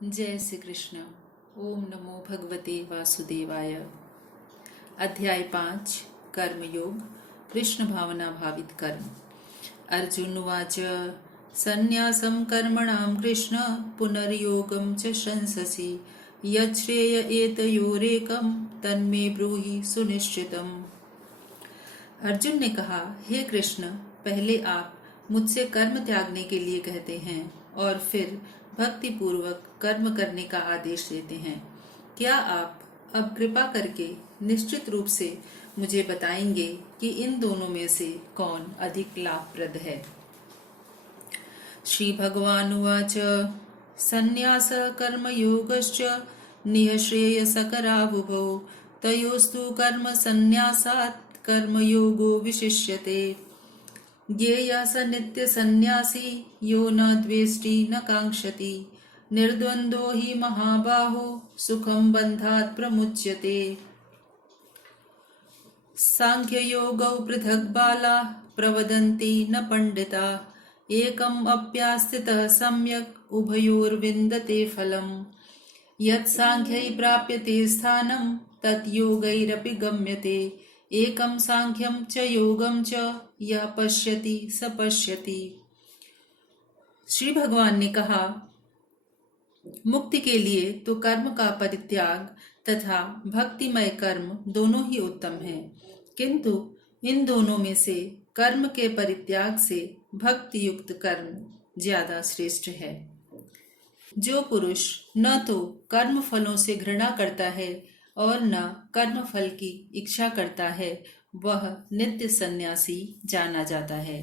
जय श्री कृष्ण। ओम नमो भगवते वासुदेवाय। अध्याय 5 कर्मयोग कृष्ण भावना भावित कर्म। अर्जुन उवाच संन्यासं कर्मणां कृष्ण पुनर्योगं च शंससि यच्छ्रेय एतयोरेकं तन्मे ब्रूहि सुनिश्चितम्। अर्जुन ने कहा, हे कृष्ण, पहले आप मुझसे कर्म त्यागने के लिए कहते हैं और फिर भक्ति पूर्वक कर्म करने का आदेश देते हैं। क्या आप अब कृपा करके निश्चित रूप से मुझे बताएंगे कि इन दोनों में से कौन अधिक लाभप्रद है? श्री भगवानुवाच संन्यास कर्मयोगश्च निःश्रेयसकरावुभौ तयोस्तु कर्म संन्यासात् कर्मयोगो विशिष्यते। ज्ञेयः स नित्यसन्न्यासी यो न द्वेष्टि न काङ्क्षति निर्द्वन्द्वो हि महाबाहो सुखं बन्धात् प्रमुच्यते। सांख्ययोगौ पृथक् बालाः प्रवदन्ति न पण्डिताः एकम् अप्यास्थितः सम्यक् उभयोर्विन्दते फलम्। यत् सांख्यै प्राप्यते स्थानं तत् योगैरपि गम्यते एकं सांख्यं च योगं च यः पश्यति स पश्यति। श्री भगवान ने कहा, मुक्ति के लिए तो कर्म का परित्याग तथा भक्तिमय कर्म दोनों ही उत्तम हैं, किंतु इन दोनों में से कर्म के परित्याग से भक्ति युक्त कर्म ज्यादा श्रेष्ठ है। जो पुरुष न तो कर्म फलों से घृणा करता है और न कर्म फल की इच्छा करता है, वह नित्य सन्यासी जाना जाता है।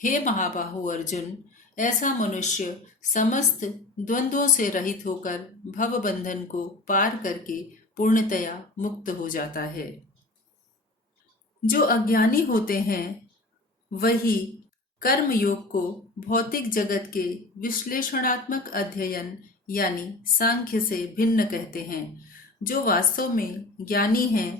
हे महाबाहु अर्जुन, ऐसा मनुष्य समस्त द्वंद्वों से रहित होकर भव बंधन को पार करके पूर्णतया मुक्त हो जाता है। जो अज्ञानी होते हैं वही कर्म योग को भौतिक जगत के विश्लेषणात्मक अध्ययन यानी सांख्य से भिन्न कहते हैं। जो वास्तव में ज्ञानी हैं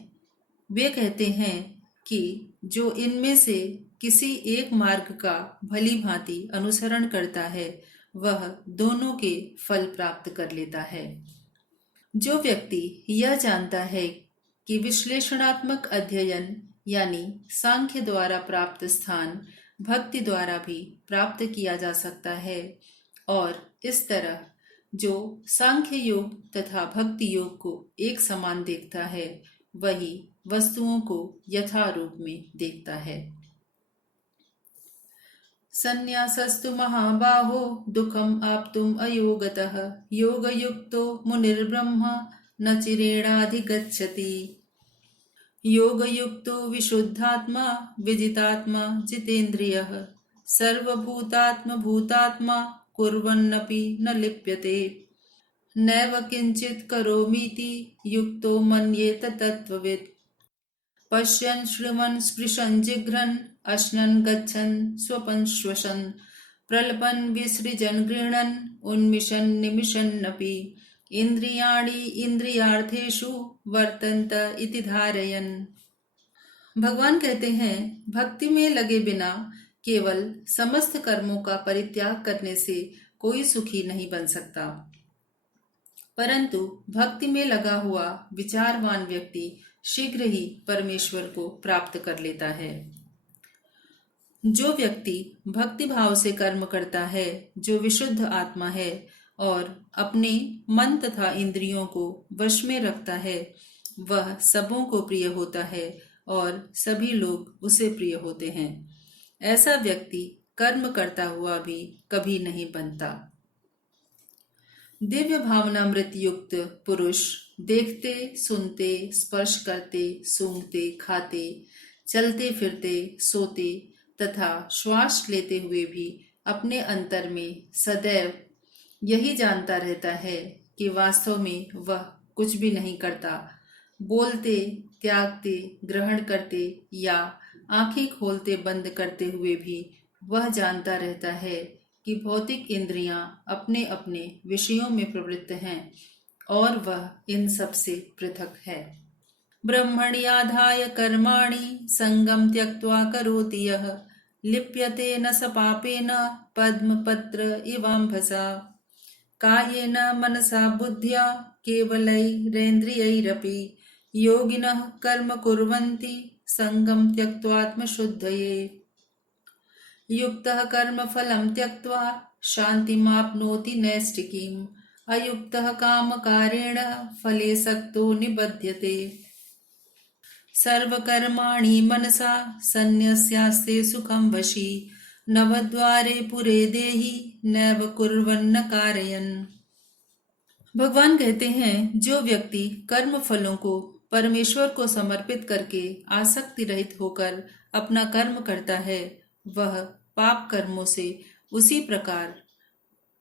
वे कहते हैं कि जो इनमें से किसी एक मार्ग का भली भांति अनुसरण करता है वह दोनों के फल प्राप्त कर लेता है। जो व्यक्ति यह जानता है कि विश्लेषणात्मक अध्ययन यानी सांख्य द्वारा प्राप्त स्थान भक्ति द्वारा भी प्राप्त किया जा सकता है और इस तरह जो सांख्य योग तथा भक्ति योग को एक समान देखता है वही वस्तुओं को यथारूप में देखता है। संन्यासस्तु महाबाहो दुखम आप्तुम अयोगतः योगयुक्तो मुनिर्ब्रह्म न चिरेणाधिगच्छति। योगयुक्तो विशुद्धात्मा विजितात्मा जितेन्द्रियः सर्वभूतात्म भूतात्मा कुर्वन्नपि न लिप्यते। नैव किंचित् करोमीति युक्तो मन्येत तत्त्ववित्। पश्यन् शृण्वन् स्पृशन् जिघ्रन् अश्नन् गच्छन् स्वपन् श्वसन् प्रलपन् विसृजन् गृह्णन् उन्मिषन् निमिषन्नपि इंद्रियाणि इंद्रियार्थेषु वर्तन्त इति धारयन्। भगवान कहते हैं, भक्ति में लगे बिना केवल समस्त कर्मों का परित्याग करने से कोई सुखी नहीं बन सकता, परंतु भक्ति में लगा हुआ विचारवान व्यक्ति शीघ्र ही परमेश्वर को प्राप्त कर लेता है। जो व्यक्ति भक्ति भाव से कर्म करता है, जो विशुद्ध आत्मा है और अपने मन तथा इंद्रियों को वश में रखता है, वह सबों को प्रिय होता है और सभी लोग उसे प्रिय होते हैं। ऐसा व्यक्ति कर्म करता हुआ भी कभी नहीं बनता। दिव्य भावनामृत युक्त पुरुष देखते, सुनते, स्पर्श करते, सूंघते, खाते, चलते फिरते, सोते तथा श्वास लेते हुए भी अपने अंतर में सदैव यही जानता रहता है कि वास्तव में वह कुछ भी नहीं करता। बोलते, त्यागते, ग्रहण करते या आंखें खोलते बंद करते हुए भी वह जानता रहता है कि भौतिक इंद्रियां अपने अपने विषयों में प्रवृत्त हैं और वह इन सब से पृथक है। ब्रह्मण्याधाय कर्माणि संगम त्यक्त्वा करोति यः लिप्यते न स पापेन पद्मपत्र इवाम्भसा। कायेन मनसा बुद्ध्या केवलैरेन्द्रियैरपि योगिनः कर्म कुर्वन्ति संगं त्यक्त्वात्मशुद्धये। युक्तः कर्मफलं त्यक्त्वा शान्तिमाप्नोति नैष्ठिकीम्। अयुक्तः कामकारेण फले सक्तो निबध्यते। सर्वकर्माणि मनसा सन्न्यस्यास्ते सुखं वशी। नवद्वारे पुरे देहि नैव कुर्वन्न कारयन्। भगवान कहते हैं, जो व्यक्ति कर्म फलों को परमेश्वर को समर्पित करके आसक्ति रहित होकर अपना कर्म करता है, वह पाप कर्मों से उसी प्रकार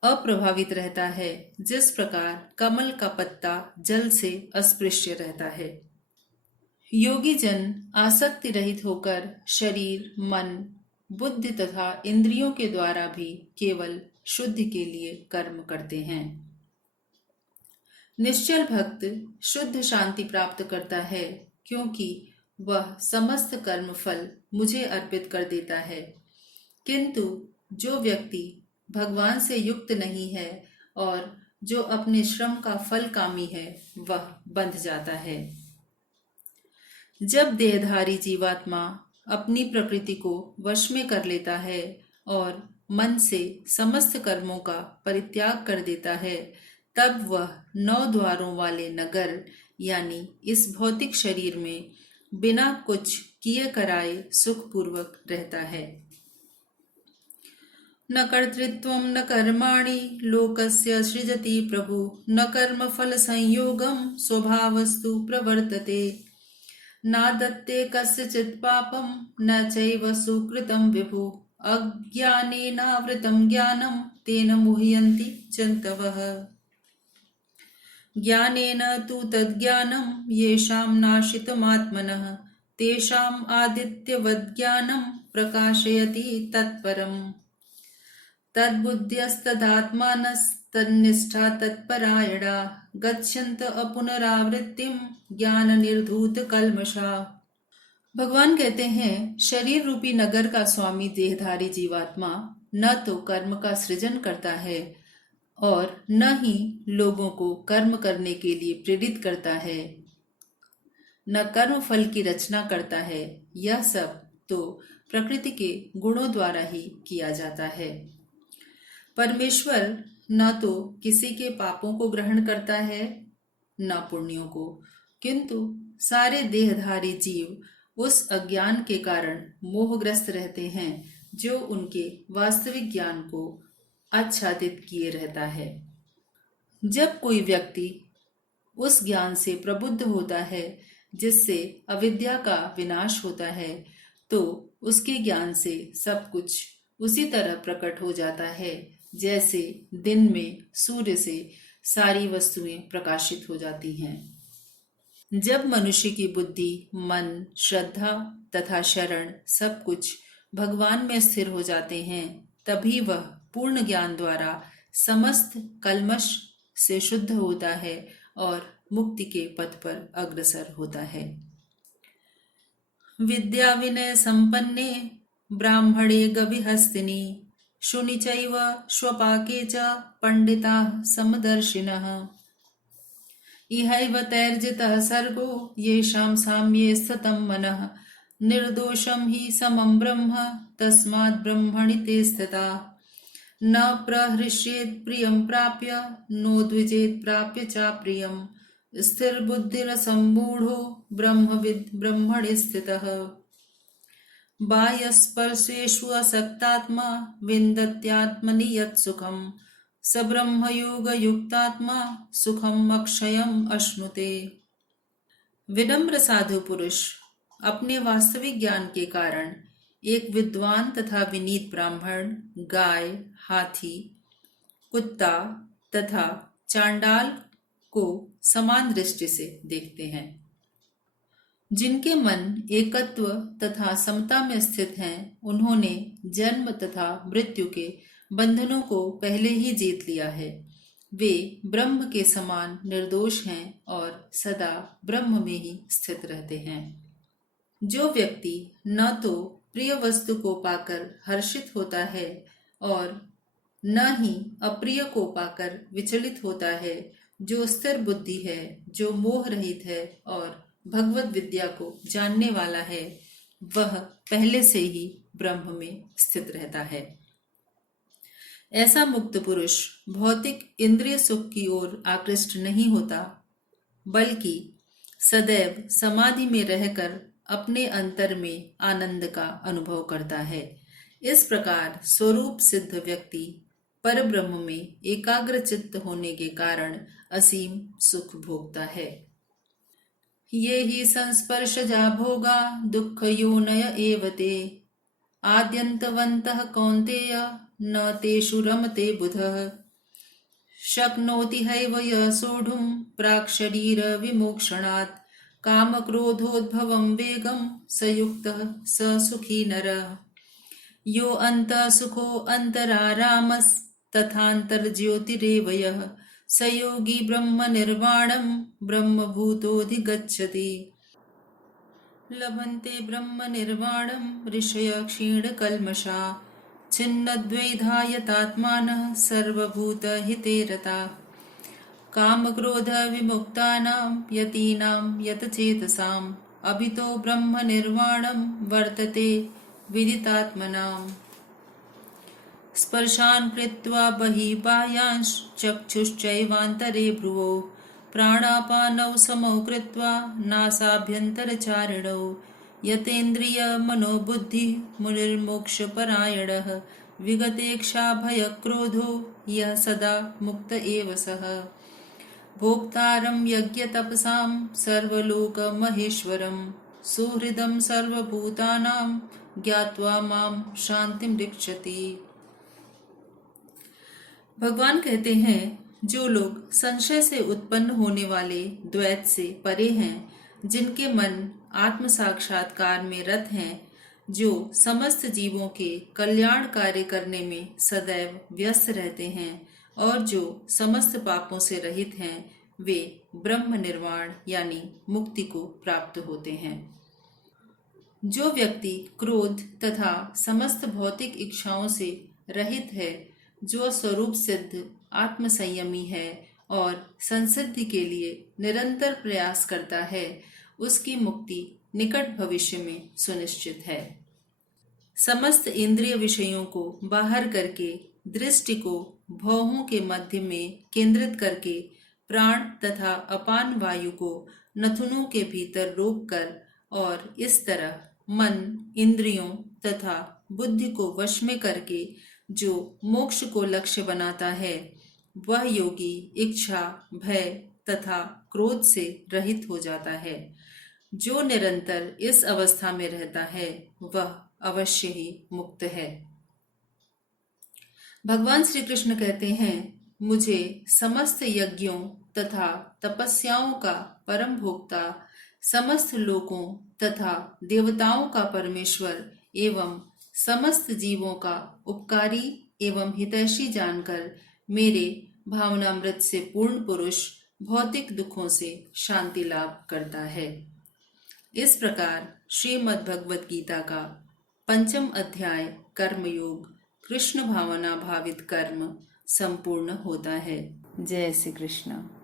अप्रभावित रहता है जिस प्रकार कमल का पत्ता जल से अस्पृश्य रहता है। योगी जन आसक्ति रहित होकर शरीर, मन, बुद्धि तथा इंद्रियों के द्वारा भी केवल शुद्धि के लिए कर्म करते हैं। निश्चल भक्त शुद्ध शांति प्राप्त करता है, क्योंकि वह समस्त कर्म फल मुझे अर्पित कर देता है। किंतु जो व्यक्ति भगवान से युक्त नहीं है और जो अपने श्रम का फल कामी है, वह बंध जाता है। जब देहधारी जीवात्मा अपनी प्रकृति को वश में कर लेता है और मन से समस्त कर्मों का परित्याग कर देता है, तब वह 9 द्वारों वाले नगर यानी इस भौतिक शरीर में बिना कुछ किए कराए सुखपूर्वक रहता है। न कर्तृत्वं न कर्माणि लोकस्य सृजति प्रभु। न कर्मफल संयोगं स्वभावस्तु प्रवर्तते। नादत्ते कस्यचित् पापं न चैव सुकृतं विभु। अज्ञानेनावृतं ज्ञानं तेन मुह्यन्ति जन्तवः। ज्ञानेन तु तज्ज्ञानं येषां नाशितमात्मनः तेषाम् आदित्यवत् ज्ञानं प्रकाशयति तत्परम्। तद्बुद्ध्यस्तदात्मानस्तन्निष्ठा तत्परायणा गच्छन्त अपुनरावृत्तिं ज्ञान निर्धूत कल्मषा। भगवान कहते हैं, शरीर रूपी नगर का स्वामी देहधारी जीवात्मा न तो कर्म का सृजन करता है और न ही लोगों को कर्म करने के लिए प्रेरित करता है, न कर्म फल की रचना करता है। यह सब तो प्रकृति के गुणों द्वारा ही किया जाता है। परमेश्वर न तो किसी के पापों को ग्रहण करता है न पुण्यों को, किंतु सारे देहधारी जीव उस अज्ञान के कारण मोहग्रस्त रहते हैं जो उनके वास्तविक ज्ञान को आच्छादित किए रहता है। जब कोई व्यक्ति उस ज्ञान से प्रबुद्ध होता है जिससे अविद्या का विनाश होता है, तो उसके ज्ञान से सब कुछ उसी तरह प्रकट हो जाता है जैसे दिन में सूर्य से सारी वस्तुएं प्रकाशित हो जाती हैं। जब मनुष्य की बुद्धि, मन, श्रद्धा तथा शरण सब कुछ भगवान में स्थिर हो जाते हैं, तभी वह पूर्ण ज्ञान द्वारा समस्त कल्मश से शुद्ध होता है और मुक्ति के पथ पर अग्रसर होता है। विद्या विनय संपन्ने ब्राह्मणे गविहस्तिनि शुनि चैव स्वपाके च पंडिताः समदर्शिनः। इहैव तैर्जितः सर्गो येषां साम्ये स्थितं मनः। निर्दोषं हि समं ब्रह्म तस्मात् ब्रह्मणि ते स्थिताः। न प्रहृष्येत् प्रियं प्राप्य नोद्विजेत् प्राप्य चाप्रियम्। स्थिरबुद्धिरसम्मूढो ब्रह्मविद् ब्रह्मणि स्थितः। बाह्यस्पर्शेषु असक्तात्मा विन्दत्यात्मनि यत् सुखम्। स ब्रह्मयोगयुक्तात्मा सुखम् अक्षयम् अश्नुते। विनम्र साधु पुरुष अपने वास्तविक ज्ञान के कारण एक विद्वान तथा विनीत ब्राह्मण, गाय, हाथी, कुत्ता तथा चांडाल को समान दृष्टि से देखते हैं। जिनके मन एकत्व तथा समता में स्थित हैं, उन्होंने जन्म तथा मृत्यु के बंधनों को पहले ही जीत लिया है। वे ब्रह्म के समान निर्दोष हैं और सदा ब्रह्म में ही स्थित रहते हैं। जो व्यक्ति न तो प्रिय वस्तु को पाकर हर्षित होता है और न ही अप्रिय को पाकर विचलित होता है। जो स्थिर बुद्धि है, जो मोह रहित है और भगवत विद्या को जानने वाला है, वह पहले से ही ब्रह्म में स्थित रहता है। ऐसा मुक्त पुरुष भौतिक इंद्रिय सुख की ओर आकृष्ट नहीं होता, बल्कि सदैव समाधि में रहकर अपने अंतर में आनंद का अनुभव करता है। इस प्रकार स्वरूप सिद्ध व्यक्ति परब्रह्म में एकाग्र चित्त होने के कारण असीम सुख भोगता है। ये ही संस्पर्शजा भोगा दुःख योनय एव ते आद्यन्तवन्तः कौन्तेय न तेषु रमते बुधः शक्नोति हैव यः सोढुं प्राक्शरीरविमोक्षणात् कामक्रोधोद्भवं वेगं स युक्तः स सुखी नरः यो अन्तः सुखो अन्तरारामस्तथान्तर्ज्योतिरेव यः स योगी ब्रह्मनिर्वाणं ब्रह्मभूतोऽधिगच्छति। लभन्ते ब्रह्मनिर्वाणं ऋषयः क्षीणकल्मषा छिन्नद्वैधायतात्मानः सर्वभूतहिते रताः कामक्रोधविमुक्तानां यतीनां यतचेतसाम् अभितो ब्रह्मनिर्वाणं वर्तते विदितात्मनाम्। स्पर्शान् कृत्वा बहिः बाह्यांश्चक्षुश्चैवान्तरे भ्रुवौ प्राणापानौ समौ कृत्वा नासाभ्यन्तरचारिणौ यतेन्द्रियमनोबुद्धिः मुनिर्मोक्षपरायणः विगतेक्षाभयक्रोधो यः सदा मुक्त एव सः भोक्तारं यज्ञतपसां सर्वलोकमहेश्वरं सुहृदं सर्वभूतानां ज्ञात्वा मां शांतिं रक्षति। भगवान कहते हैं, जो लोग संशय से उत्पन्न होने वाले द्वैत से परे हैं, जिनके मन आत्म साक्षात्कार में रत हैं, जो समस्त जीवों के कल्याण कार्य करने में सदैव व्यस्त रहते हैं और जो समस्त पापों से रहित हैं, वे ब्रह्म निर्वाण यानी मुक्ति को प्राप्त होते हैं। जो व्यक्ति क्रोध तथा समस्त भौतिक इच्छाओं से रहित है, जो स्वरूप सिद्ध आत्म संयमी है और संसिद्धि के लिए निरंतर प्रयास करता है, उसकी मुक्ति निकट भविष्य में सुनिश्चित है। समस्त इंद्रिय विषयों को बाहर करके दृष्टि को भौहों के मध्य में केंद्रित करके प्राण तथा अपान वायु को नथुनों के भीतर रोककर और इस तरह मन, इंद्रियों तथा बुद्धि को वश में करके जो मोक्ष को लक्ष्य बनाता है, वह योगी इच्छा, भय तथा क्रोध से रहित हो जाता है। जो निरंतर इस अवस्था में रहता है, वह अवश्य ही मुक्त है। भगवान श्री कृष्ण कहते हैं, मुझे समस्त यज्ञों तथा तपस्याओं का परम भोक्ता, समस्त लोकों तथा देवताओं का परमेश्वर एवं समस्त जीवों का उपकारी एवं हितैषी जानकर मेरे भावनामृत से पूर्ण पुरुष भौतिक दुखों से शांति लाभ करता है। इस प्रकार श्रीमद् भगवत गीता का 5वां अध्याय कर्मयोग कृष्ण भावना भावित कर्म संपूर्ण होता है। जय श्री कृष्ण।